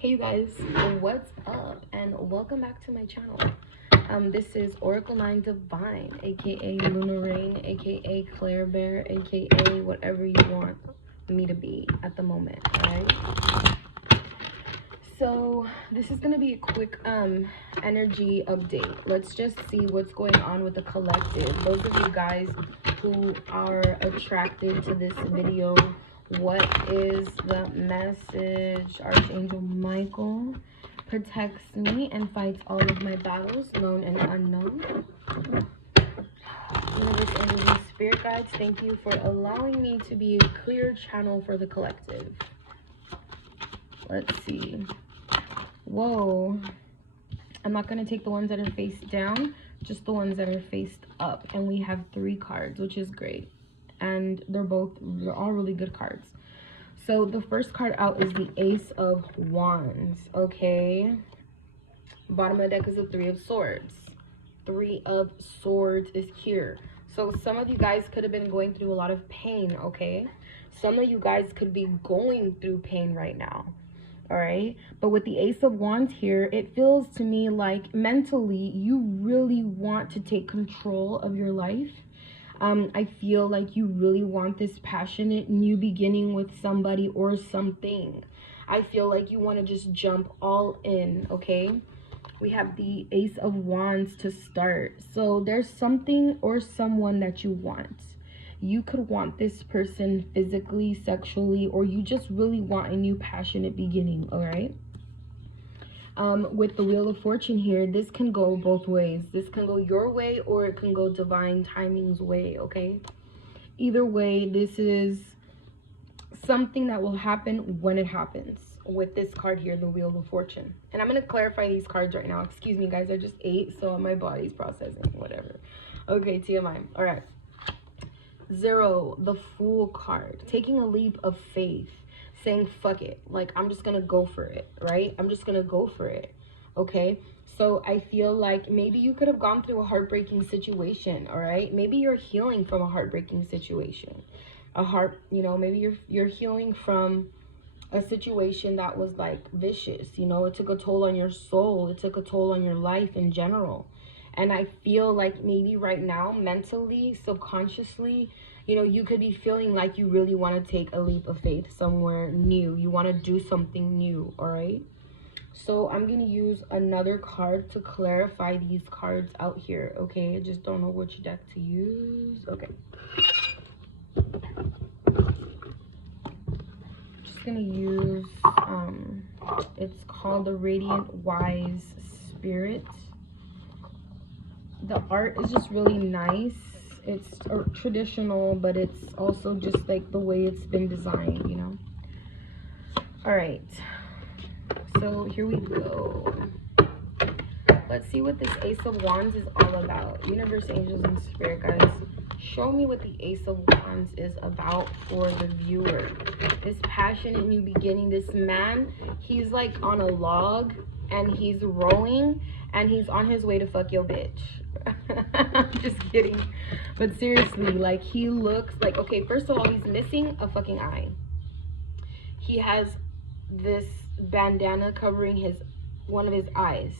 Hey you guys, what's up and welcome back to my channel. This is Oracle 9 Divine, aka Luna Rain, aka Claire Bear, aka whatever you want me to be at the moment. Alright, so this is gonna be a quick energy update. Let's just see what's going on with the collective. Those of you guys who are attracted to this video, what is the message? Archangel Michael protects me and fights all of my battles, known and unknown. Universe, angels, and spirit guides, thank you for allowing me to be a clear channel for the collective. Let's see. Whoa. I'm not going to take the ones that are face down, just the ones that are faced up. And we have 3 cards, which is great. And they're all really good cards. So the first card out is the Ace of Wands, okay? Bottom of the deck is the 3 of Swords. 3 of Swords is here. So some of you guys could have been going through a lot of pain, okay? Some of you guys could be going through pain right now, all right? But with the Ace of Wands here, it feels to me like mentally you really want to take control of your life. I feel like you really want this passionate new beginning with somebody or something. I feel like you want to just jump all in, okay? We have the Ace of Wands to start. So there's something or someone that you want. You could want this person physically, sexually, or you just really want a new passionate beginning, all right? With the Wheel of Fortune here, this can go both ways. This can go your way or it can go divine timing's way, okay? Either way, this is something that will happen when it happens with this card here, the Wheel of Fortune. And I'm going to clarify these cards right now. Excuse me, guys. I just ate, so my body's processing, whatever. Okay, TMI. All right. 0, the Fool card. Taking a leap of faith. Saying fuck it, like I'm just gonna go for it, right? I'm just gonna go for it, okay? So I feel like maybe you could have gone through a heartbreaking situation, all right? Maybe you're healing from a heartbreaking situation, maybe you're healing from a situation that was like vicious, you know, it took a toll on your soul, it took a toll on your life in general. And I feel like maybe right now, mentally, subconsciously, you know, you could be feeling like you really want to take a leap of faith somewhere new. You want to do something new, all right? So I'm going to use another card to clarify these cards out here, okay? I just don't know which deck to use. Okay. Just going to use, it's called the Radiant Wise Spirit. The art is just really nice. It's traditional, but it's also just like the way it's been designed, you know. All right, so here we go. Let's see what this Ace of Wands is all about. Universe, angels, and spirit guides, show me what the Ace of Wands is about for the viewer. This passionate new beginning, this man, he's like on a log and he's rowing and he's on his way to fuck your bitch. I'm just kidding, but seriously, like he looks like, okay, first of all, he's missing a fucking eye. He has this bandana covering one of his eyes.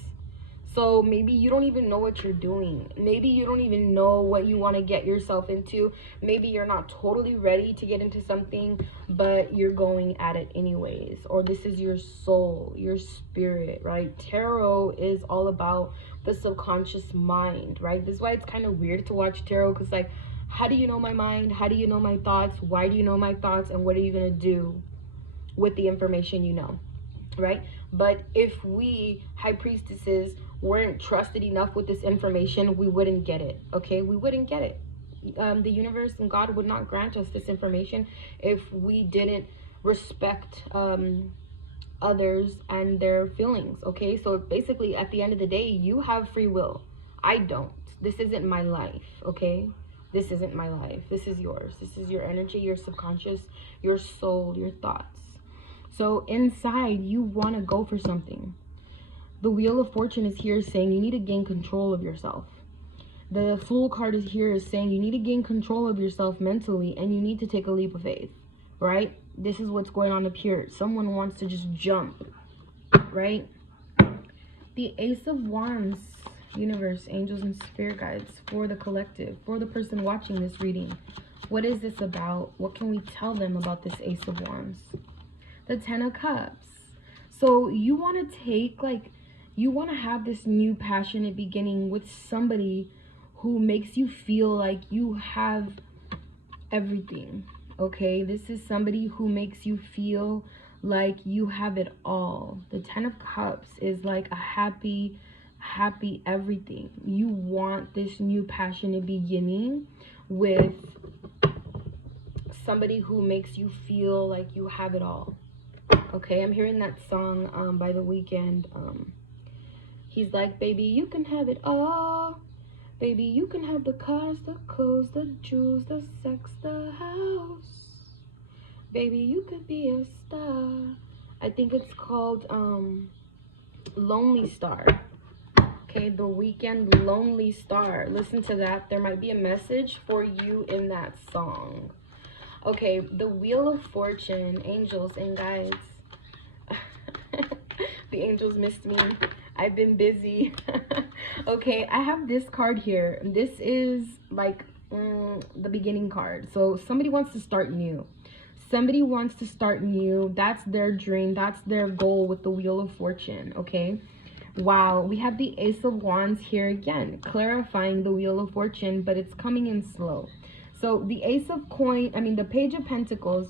So maybe you don't even know what you're doing. Maybe you don't even know what you want to get yourself into. Maybe you're not totally ready to get into something, but you're going at it anyways. Or this is your soul, your spirit, right? Tarot is all about the subconscious mind, right? This is why it's kind of weird to watch tarot, because like, how do you know my mind? How do you know my thoughts? Why do you know my thoughts? And what are you going to do with the information you know, right? But if we, high priestesses, weren't trusted enough with this information, we wouldn't get it, okay? We wouldn't get it. The universe and God would not grant us this information if we didn't respect others and their feelings, okay? So basically, at the end of the day, you have free will. I don't. This isn't my life, okay? This isn't my life. This is yours. This is your energy, your subconscious, your soul, your thoughts. So inside, you want to go for something. The Wheel of Fortune is here saying you need to gain control of yourself. The Fool card is here is saying you need to gain control of yourself mentally and you need to take a leap of faith, right? This is what's going on up here. Someone wants to just jump. right? The Ace of Wands, universe, angels, and spirit guides for the collective, for the person watching this reading. What is this about? What can we tell them about this Ace of Wands? The Ten of Cups. So you want to take, like, you want to have this new passionate beginning with somebody who makes you feel like you have everything, okay? This is somebody who makes you feel like you have it all. The Ten of Cups is like a happy everything. You want this new passionate beginning with somebody who makes you feel like you have it all. Okay, I'm hearing that song by The Weeknd. He's like, baby, you can have it all. Baby, you can have the cars, the clothes, the jewels, the sex, the house. Baby, you could be a star. I think it's called Lonely Star. Okay, The Weeknd, Lonely Star. Listen to that. There might be a message for you in that song. Okay, the Wheel of Fortune, angels and guides. The angels missed me. I've been busy. Okay, I have this card here. This is like the beginning card. So somebody wants to start new. Somebody wants to start new. That's their dream. That's their goal with the Wheel of Fortune, okay? Wow, we have the Ace of Wands here again, clarifying the Wheel of Fortune, but it's coming in slow. So the Ace of the Page of Pentacles,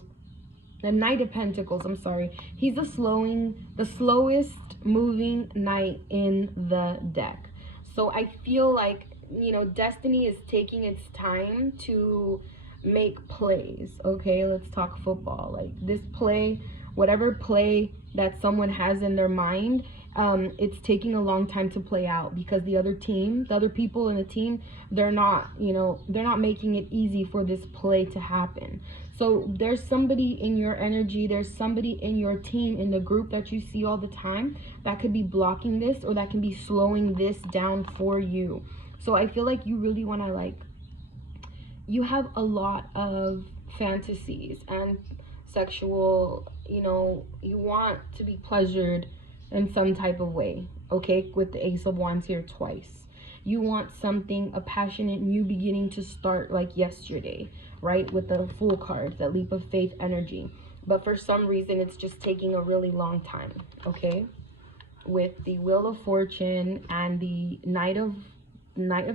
the Knight of Pentacles, I'm sorry. He's the slowest moving knight in the deck. So I feel like, you know, destiny is taking its time to make plays. Okay, let's talk football. Like this play, whatever play that someone has in their mind, it's taking a long time to play out because the other people in the team, they're not making it easy for this play to happen. So there's somebody in your energy, there's somebody in your team, in the group that you see all the time that could be blocking this, or that can be slowing this down for you. So I feel like you really want to, like, you have a lot of fantasies and sexual, you want to be pleasured in some type of way, okay? With the Ace of Wands here twice. You want something, a passionate new beginning to start like yesterday, right? With the Fool card, that leap of faith energy. But for some reason, it's just taking a really long time, okay? With the Wheel of Fortune and the Knight of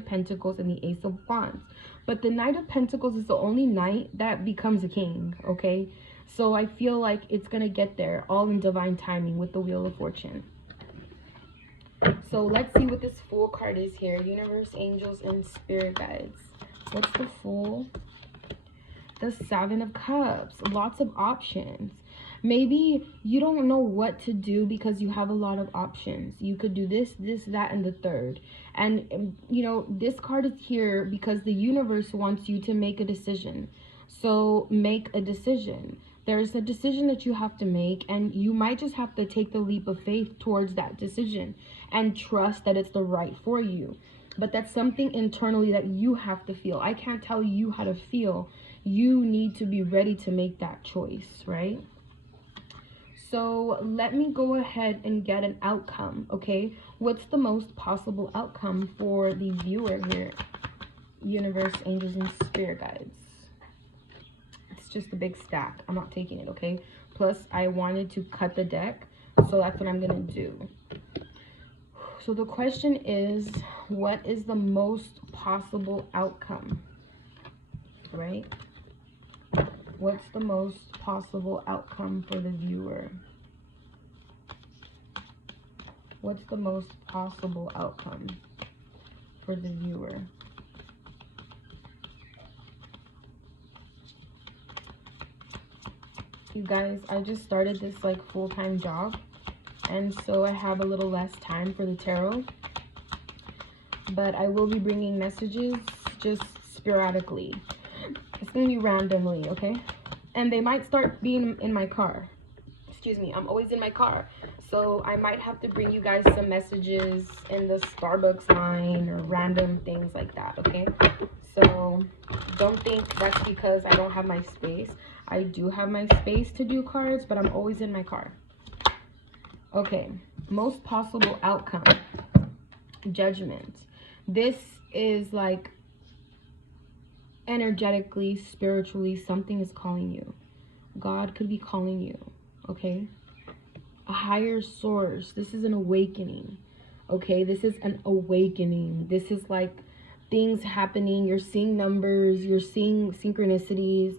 Pentacles and the Ace of Wands. But the Knight of Pentacles is the only knight that becomes a king, okay? So I feel like it's going to get there, all in divine timing with the Wheel of Fortune. So let's see what this Fool card is here. Universe, angels, and spirit guides. What's the Fool? The Seven of Cups. Lots of options. Maybe you don't know what to do because you have a lot of options. You could do this, that, and the third. And, this card is here because the universe wants you to make a decision. So make a decision. There's a decision that you have to make, and you might just have to take the leap of faith towards that decision and trust that it's the right for you. But that's something internally that you have to feel. I can't tell you how to feel. You need to be ready to make that choice, right? So let me go ahead and get an outcome, okay? What's the most possible outcome for the viewer here? Universe, angels, and spirit guides. It's just a big stack. I'm not taking it, okay? Plus, I wanted to cut the deck, so that's what I'm going to do. So the question is, what is the most possible outcome, right? What's the most possible outcome for the viewer? What's the most possible outcome for the viewer? You guys, I just started this like full-time job, and so I have a little less time for the tarot, but I will be bringing messages just sporadically. It's gonna be randomly, okay? And they might start being in my car. Excuse me, I'm always in my car, so I might have to bring you guys some messages in the Starbucks line or random things like that, okay? So don't think that's because I don't have my space. I do have my space to do cards, but I'm always in my car. Okay, most possible outcome, judgment. This is like energetically, spiritually, something is calling you. God could be calling you, okay? A higher source. This is an awakening, okay? This is an awakening. This is like things happening. You're seeing numbers. You're seeing synchronicities.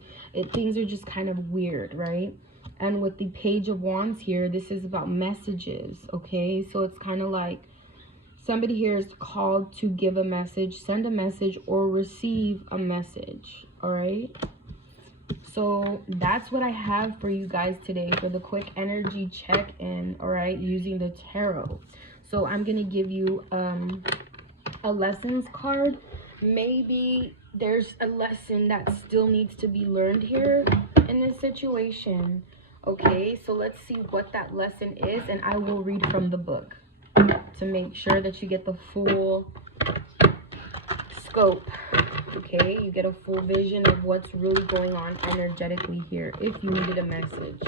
Things are just kind of weird, right? And with the Page of Wands here, this is about messages, okay? So it's kind of like somebody here is called to give a message, send a message, or receive a message, all right? So that's what I have for you guys today for the quick energy check-in, all right, using the tarot. So I'm going to give you a lessons card. Maybe there's a lesson that still needs to be learned here in this situation, okay? So let's see what that lesson is, and I will read from the book to make sure that you get the full scope, okay? You get a full vision of what's really going on energetically here if you needed a message.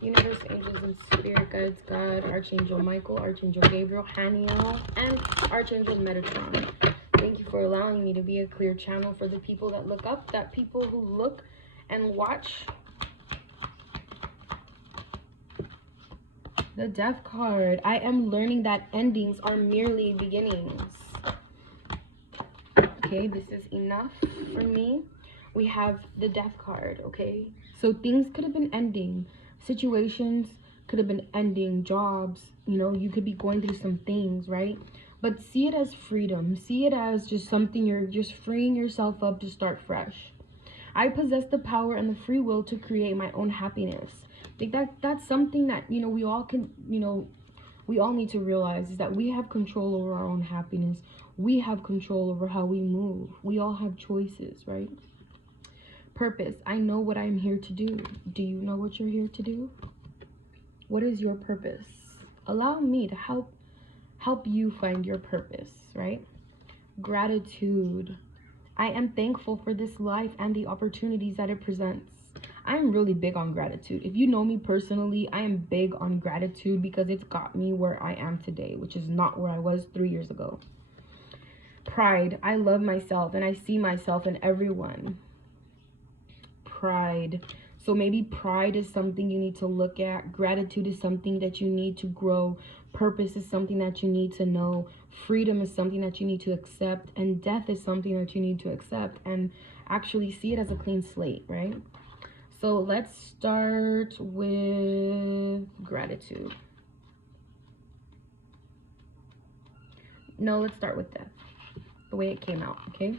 Universe, angels, and spirit guides, God, Archangel Michael, Archangel Gabriel, Haniel, and Archangel Metatron. Thank you for allowing me to be a clear channel for the people that look up, that people who look and watch. The Death card. I am learning that endings are merely beginnings. Okay, this is enough for me. We have the Death card, okay? So things could have been ending. Situations could have been ending. Jobs, you know, you could be going through some things, right? But see it as freedom. See it as just something you're just freeing yourself up to start fresh. I possess the power and the free will to create my own happiness. I think that's something that, you know, we all can, you know, we all need to realize is that we have control over our own happiness. We have control over how we move. We all have choices, right? Purpose. I know what I'm here to do. Do you know what you're here to do? What is your purpose? Allow me to help you find your purpose, right? Gratitude. I am thankful for this life and the opportunities that it presents. I'm really big on gratitude. If you know me personally, I am big on gratitude because it's got me where I am today, which is not where I was 3 years ago. Pride. I love myself and I see myself in everyone. Pride. So maybe pride is something you need to look at. Gratitude is something that you need to grow. Purpose is something that you need to know. Freedom is something that you need to accept. And death is something that you need to accept and actually see it as a clean slate, right? So let's start with gratitude. No, let's start with death. The way it came out, okay?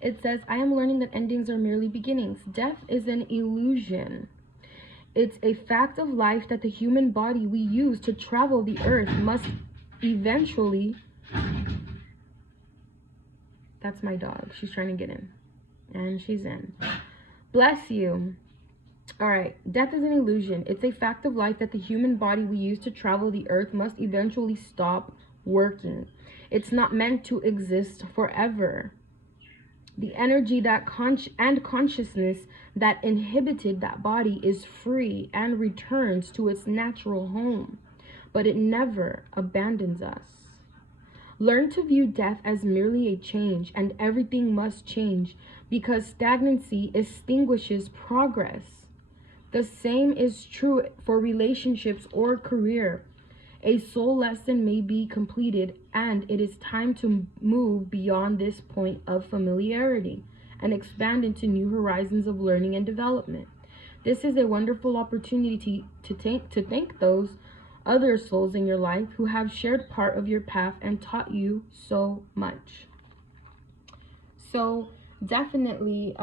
It says, I am learning that endings are merely beginnings. Death is an illusion. It's a fact of life that the human body we use to travel the earth must eventually... That's my dog. She's trying to get in. And she's in. Bless you. All right. Death is an illusion. It's a fact of life that the human body we use to travel the earth must eventually stop working. It's not meant to exist forever. The energy that consciousness that inhibited that body is free and returns to its natural home, but it never abandons us. Learn to view death as merely a change, and everything must change because stagnancy extinguishes progress. The same is true for relationships or career. A soul lesson may be completed, and it is time to move beyond this point of familiarity and expand into new horizons of learning and development. This is a wonderful opportunity to thank those other souls in your life who have shared part of your path and taught you so much. So definitely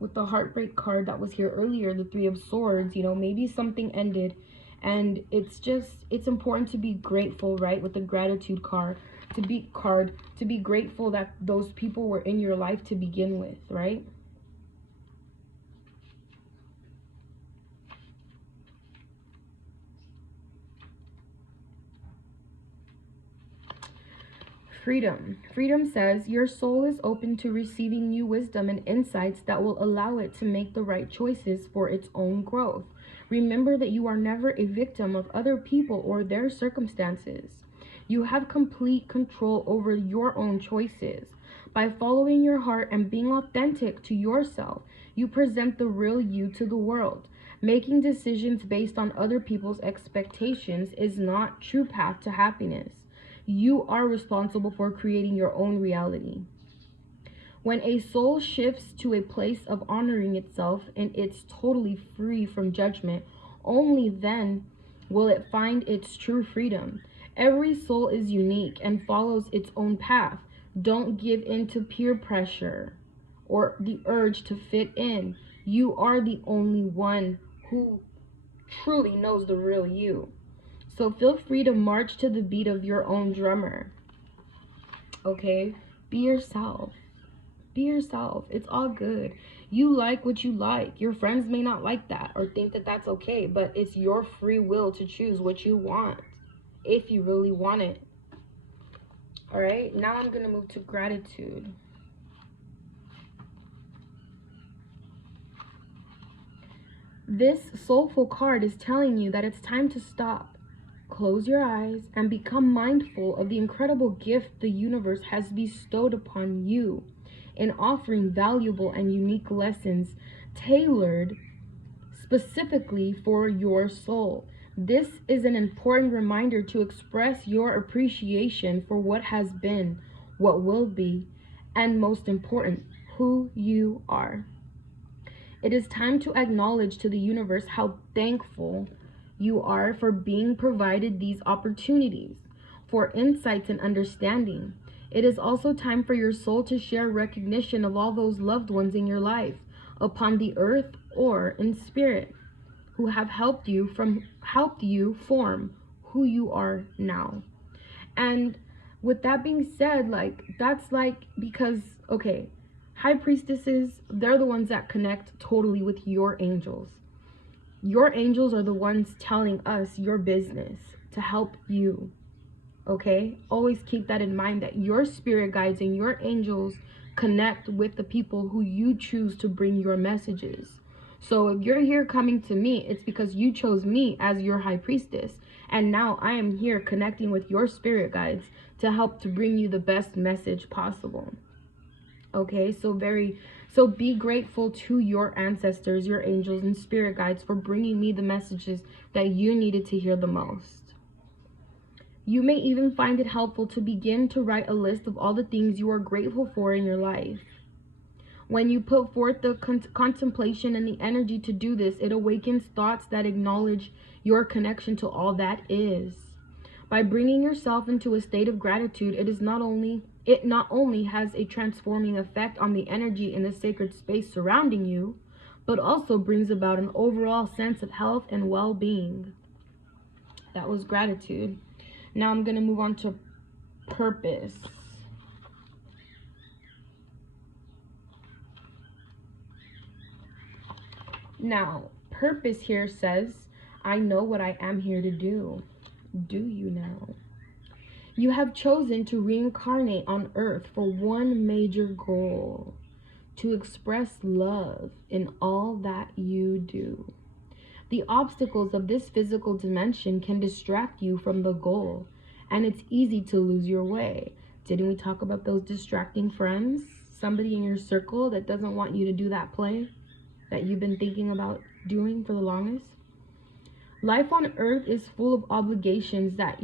with the heartbreak card that was here earlier, the Three of Swords, you know, maybe something ended. And it's important to be grateful, right? With the gratitude card, to be grateful that those people were in your life to begin with, right? Freedom. Freedom says your soul is open to receiving new wisdom and insights that will allow it to make the right choices for its own growth. Remember that you are never a victim of other people or their circumstances. You have complete control over your own choices. By following your heart and being authentic to yourself, you present the real you to the world. Making decisions based on other people's expectations is not true path to happiness. You are responsible for creating your own reality. When a soul shifts to a place of honoring itself and it's totally free from judgment, only then will it find its true freedom. Every soul is unique and follows its own path. Don't give in to peer pressure or the urge to fit in. You are the only one who truly knows the real you. So feel free to march to the beat of your own drummer. Okay? Be yourself. Be yourself. It's all good. You like what you like. Your friends may not like that or think that that's okay, but it's your free will to choose what you want if you really want it. All right? Now I'm going to move to gratitude. This soulful card is telling you that it's time to stop. Close your eyes and become mindful of the incredible gift the universe has bestowed upon you in offering valuable and unique lessons tailored specifically for your soul. This is an important reminder to express your appreciation for what has been, what will be, and most important, who you are. It is time to acknowledge to the universe how thankful you are for being provided these opportunities for insights and understanding. It is also time for your soul to share recognition of all those loved ones in your life, upon the earth or in spirit, who have helped you form who you are now. And with that being said, because high priestesses, they're the ones that connect totally with your angels. Your angels are the ones telling us your business to help you. Okay? Always keep that in mind, that your spirit guides and your angels connect with the people who you choose to bring your messages. So if you're here coming to me, it's because you chose me as your high priestess. And now I am here connecting with your spirit guides to help to bring you the best message possible. Okay? So be grateful to your ancestors, your angels, and spirit guides for bringing me the messages that you needed to hear the most. You may even find it helpful to begin to write a list of all the things you are grateful for in your life. When you put forth the contemplation and the energy to do this, it awakens thoughts that acknowledge your connection to all that is. By bringing yourself into a state of gratitude, it not only has a transforming effect on the energy in the sacred space surrounding you, but also brings about an overall sense of health and well-being. That was gratitude. Now I'm going to move on to purpose. Now, purpose here says, I know what I am here to do. Do you now? You have chosen to reincarnate on earth for one major goal: to express love in all that you do. The obstacles of this physical dimension can distract you from the goal, and it's easy to lose your way. Didn't we talk about those distracting friends? Somebody in your circle that doesn't want you to do that play that you've been thinking about doing for the longest? Life on earth is full of obligations that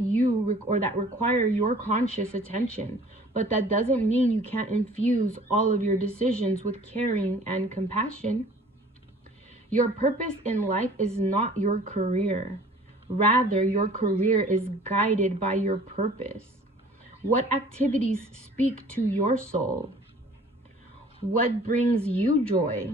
require your conscious attention, but that doesn't mean you can't infuse all of your decisions with caring and compassion. Your purpose in life is not your career. Rather, your career is guided by your purpose. What activities speak to your soul? What brings you joy?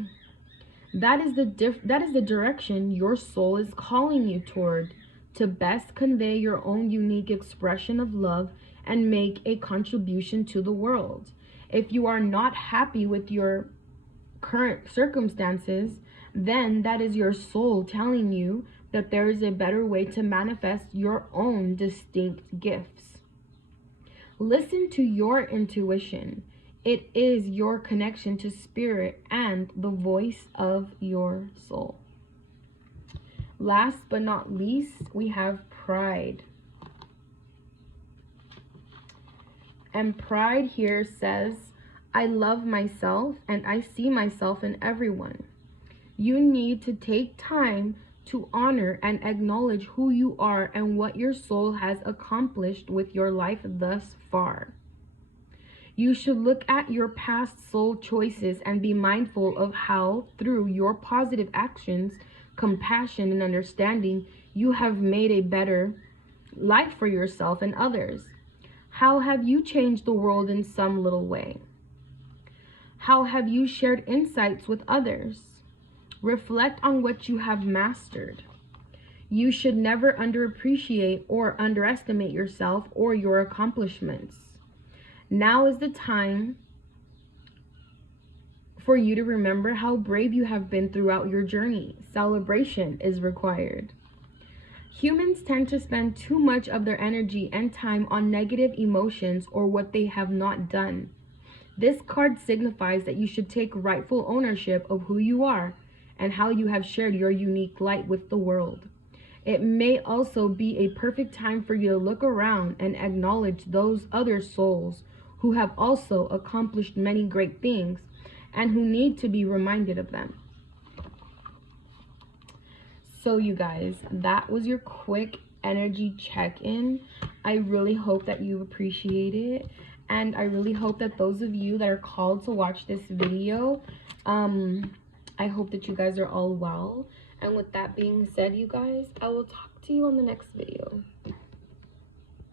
That is the direction your soul is calling you toward, to best convey your own unique expression of love and make a contribution to the world. If you are not happy with your current circumstances, then that is your soul telling you that there is a better way to manifest your own distinct gifts. Listen to your intuition. It is your connection to spirit and the voice of your soul. Last but not least, we have pride. And pride here says, I love myself and I see myself in everyone. You need to take time to honor and acknowledge who you are and what your soul has accomplished with your life thus far. You should look at your past soul choices and be mindful of how, through your positive actions, compassion, and understanding, you have made a better life for yourself and others. How have you changed the world in some little way? How have you shared insights with others? Reflect on what you have mastered. You should never underappreciate or underestimate yourself or your accomplishments. Now is the time for you to remember how brave you have been throughout your journey. Celebration is required. Humans tend to spend too much of their energy and time on negative emotions or what they have not done. This card signifies that you should take rightful ownership of who you are and how you have shared your unique light with the world. It may also be a perfect time for you to look around and acknowledge those other souls who have also accomplished many great things and who need to be reminded of them. So you guys, that was your quick energy check-in. I really hope that you appreciate it. And I really hope that those of you that are called to watch this video, I hope that you guys are all well. And with that being said, you guys, I will talk to you on the next video.